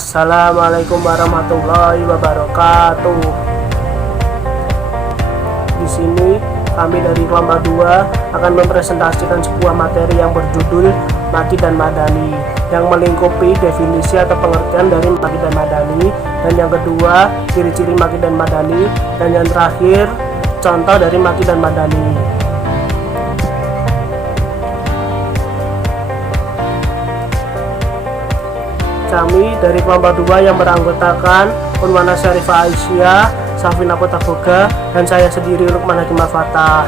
Assalamualaikum warahmatullahi wabarakatuh. Di sini kami dari kelompok 2 akan mempresentasikan sebuah materi yang berjudul Maki dan Madani, yang melingkupi definisi atau pengertian dari Maki dan Madani, dan yang kedua ciri-ciri Maki dan Madani, dan yang terakhir contoh dari Maki dan Madani. Kami dari kelompok 2 yang beranggotakan Unwana Syarifah Aisyah, Safina Kotaboga, dan saya sendiri Lukman Hakim Al-Fatah.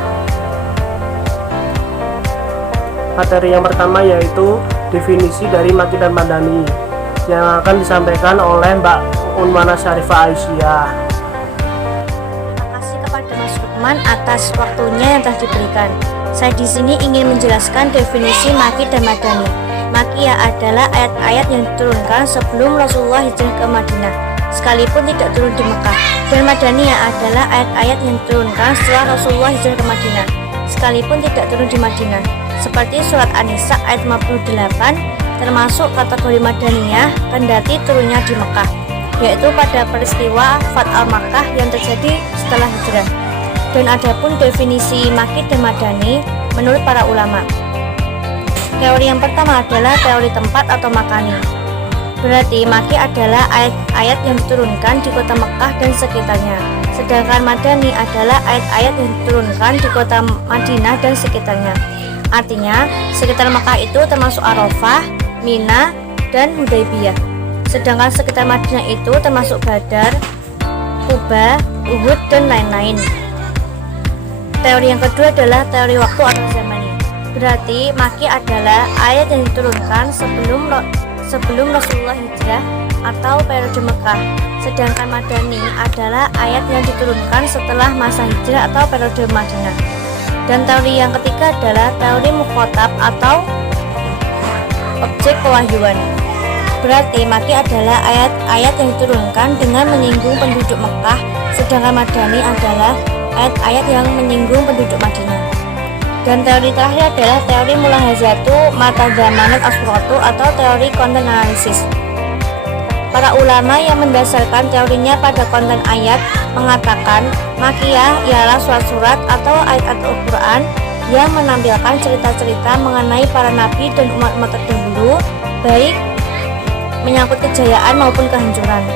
Materi yang pertama yaitu definisi dari Maki dan Madani, yang akan disampaikan oleh Mbak Unwana Syarifah Aisyah. Terima kasih kepada Mas Lukman atas waktunya yang telah diberikan. Saya di sini ingin menjelaskan definisi Maki dan Madani. Makiyah adalah ayat-ayat yang diturunkan sebelum Rasulullah hijrah ke Madinah, sekalipun tidak turun di Mekah. Dan Madaniyah adalah ayat-ayat yang diturunkan setelah Rasulullah hijrah ke Madinah, sekalipun tidak turun di Madinah. Seperti surat An-Nisa ayat 58 termasuk kategori Madaniyah kendati turunnya di Mekah, yaitu pada peristiwa Fath al-Makkah yang terjadi setelah hijrah. Dan adapun definisi Maki dan Madani menurut para ulama, teori yang pertama adalah teori tempat atau makani. Berarti Maki adalah ayat-ayat yang diturunkan di kota Mekah dan sekitarnya, sedangkan Madani adalah ayat-ayat yang diturunkan di kota Madinah dan sekitarnya. Artinya, sekitar Mekah itu termasuk Arafah, Mina, dan Hudaybiyah. Sedangkan sekitar Madinah itu termasuk Badar, Quba, Uhud, dan lain-lain. Teori yang kedua adalah teori waktu atau zamani. Berarti Maki adalah ayat yang diturunkan sebelum Rasulullah hijrah atau periode Mekah, sedangkan Madani adalah ayat yang diturunkan setelah masa hijrah atau periode Madinah. Dan teori yang ketiga adalah teori mukhotab atau objek pewahyuan. Berarti Maki adalah ayat-ayat yang diturunkan dengan menyinggung penduduk Mekah, sedangkan Madani adalah ayat-ayat yang menyinggung penduduk Madinah. Dan teori terakhir adalah teori mulahazatu matadzamanat as-suratu atau teori konten analisis. Para ulama yang mendasarkan teorinya pada konten ayat mengatakan Makiyah ialah surat-surat atau ayat Al-Quran yang menampilkan cerita-cerita mengenai para nabi dan umat-umat terdahulu, baik menyangkut kejayaan maupun kehancuran.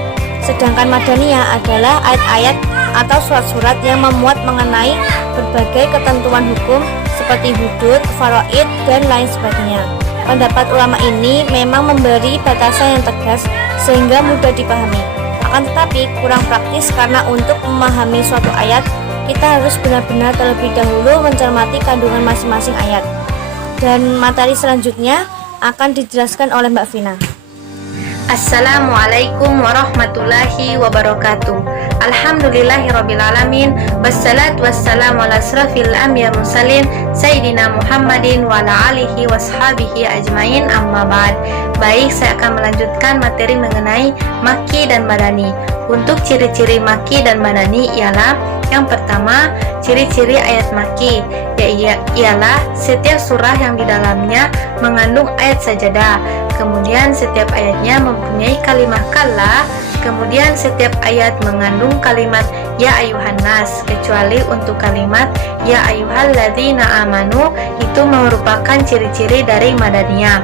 Sedangkan Madaniyah adalah ayat-ayat atau surat-surat yang memuat mengenai berbagai ketentuan hukum seperti hudud, faraid, dan lain sebagainya. Pendapat ulama ini memang memberi batasan yang tegas sehingga mudah dipahami. Akan tetapi kurang praktis karena untuk memahami suatu ayat kita harus benar-benar terlebih dahulu mencermati kandungan masing-masing ayat. Dan materi selanjutnya akan dijelaskan oleh Mbak Vina. Assalamualaikum warahmatullahi wabarakatuh. Alhamdulillahirrabbilalamin. Wassalatu wassalamu ala asrafil anbiya mursalin Sayyidina Muhammadin wa ala alihi washabihi ajmain, amma ba'd. Baik, saya akan melanjutkan materi mengenai Maki dan Madani. Untuk ciri-ciri Maki dan Madani ialah yang pertama, ciri-ciri ayat Maki ialah setiap surah yang di dalamnya mengandung ayat sajadah. Kemudian setiap ayatnya mempunyai kalimat kalla. Kemudian setiap ayat mengandung kalimat ya ayuhan nas, kecuali untuk kalimat ya ayyuhalladzina amanu, itu merupakan ciri-ciri dari Madaniyah.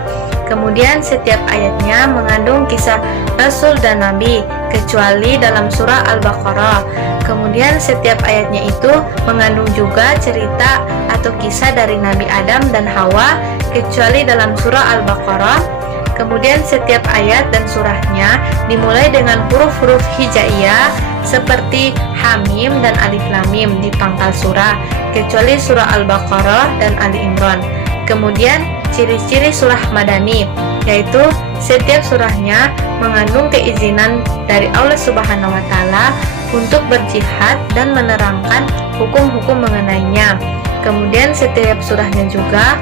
Kemudian setiap ayatnya mengandung kisah Rasul dan Nabi, kecuali dalam surah Al-Baqarah. Kemudian setiap ayatnya itu mengandung juga cerita atau kisah dari Nabi Adam dan Hawa, kecuali dalam surah Al-Baqarah. Kemudian setiap ayat dan surahnya dimulai dengan huruf-huruf hijaiyah seperti Hamim dan Alif Lam Mim di pangkal surah, kecuali surah Al-Baqarah dan Ali Imran. Kemudian ciri-ciri surah Madani yaitu setiap surahnya mengandung keizinan dari Allah Subhanahu wa Ta'ala untuk berjihad dan menerangkan hukum-hukum mengenainya. Kemudian setiap surahnya juga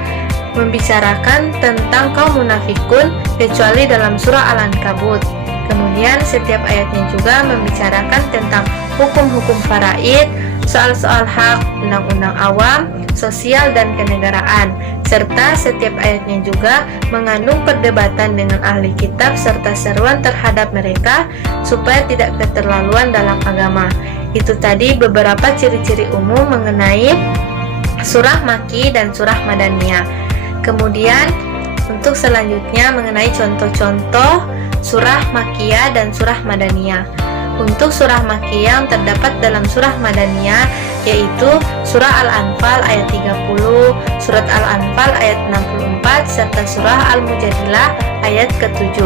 membicarakan tentang kaum munafikun, kecuali dalam surah Al-Ankabut. Kemudian setiap ayatnya juga membicarakan tentang hukum-hukum faraid, soal-soal hak, undang-undang awam, sosial dan kenegaraan, serta setiap ayatnya juga mengandung perdebatan dengan ahli kitab serta seruan terhadap mereka supaya tidak keterlaluan dalam agama. Itu tadi beberapa ciri-ciri umum mengenai surah Makki dan surah Madaniyah. Kemudian untuk selanjutnya mengenai contoh-contoh surah Makkiyah dan surah Madaniyah. Untuk surah Makkiyah yang terdapat dalam surah Madaniyah yaitu surah Al-Anfal ayat 30, surat Al-Anfal ayat 64, serta surah Al-Mujadilah ayat ke-7.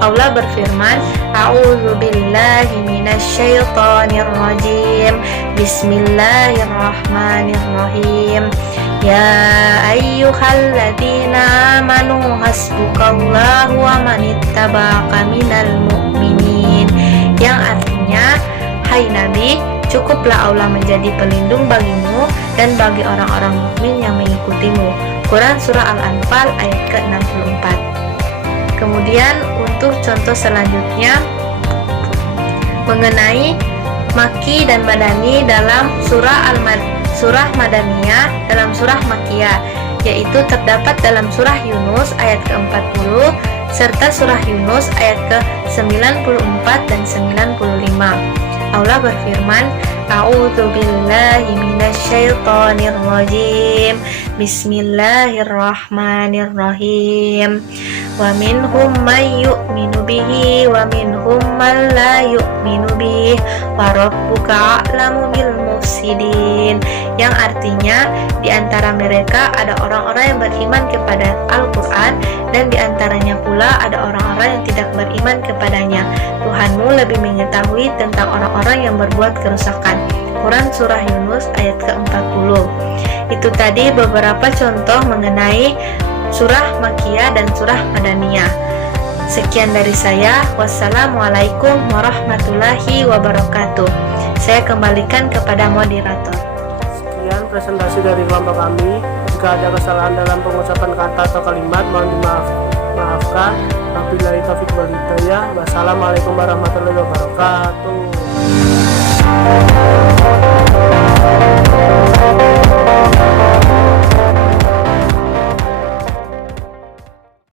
Allah berfirman, A'udzu billahi minasyaitonir rajim. Bismillahirrahmanirrahim. Ya ayyuhalladzina amanu hasbukallahu wa manittaba'aka minal mu'minin. Yang artinya, hai Nabi, cukuplah Allah menjadi pelindung bagimu dan bagi orang-orang mukmin yang mengikutimu. Quran surah Al-Anfal ayat ke-64. Kemudian untuk contoh selanjutnya mengenai Makki dan Madani dalam surah Madaniyah dalam surah Makkiyah, yaitu terdapat dalam surah Yunus ayat ke-40 serta surah Yunus ayat ke-94 dan 95. Allah berfirman, A'udzu billahi minasyaitonir rajim. Bismillahirrahmanirrahim. Wa minhum may yu'minu bihi wa minhum man la yu'minu bihi wa rabbuka a'lamu bil mufsidin. Yang artinya di antara mereka ada orang-orang yang beriman kepada Al-Qur'an dan di antaranya pula ada orang-orang yang tidak beriman kepadanya. Tuhanmu lebih mengetahui tentang orang-orang yang berbuat kerusakan. Quran surah Yunus ayat ke-40. Itu tadi beberapa contoh mengenai surah Makkiyah dan surah Madaniyah. Sekian dari saya. Wassalamualaikum warahmatullahi wabarakatuh. Saya kembalikan kepada moderator. Sekian presentasi dari kelompok kami. Jika ada kesalahan dalam pengucapan kata atau kalimat, mohon dimaafkan. Wabillahi taufiq wal hidayah. Wassalamualaikum warahmatullahi wabarakatuh.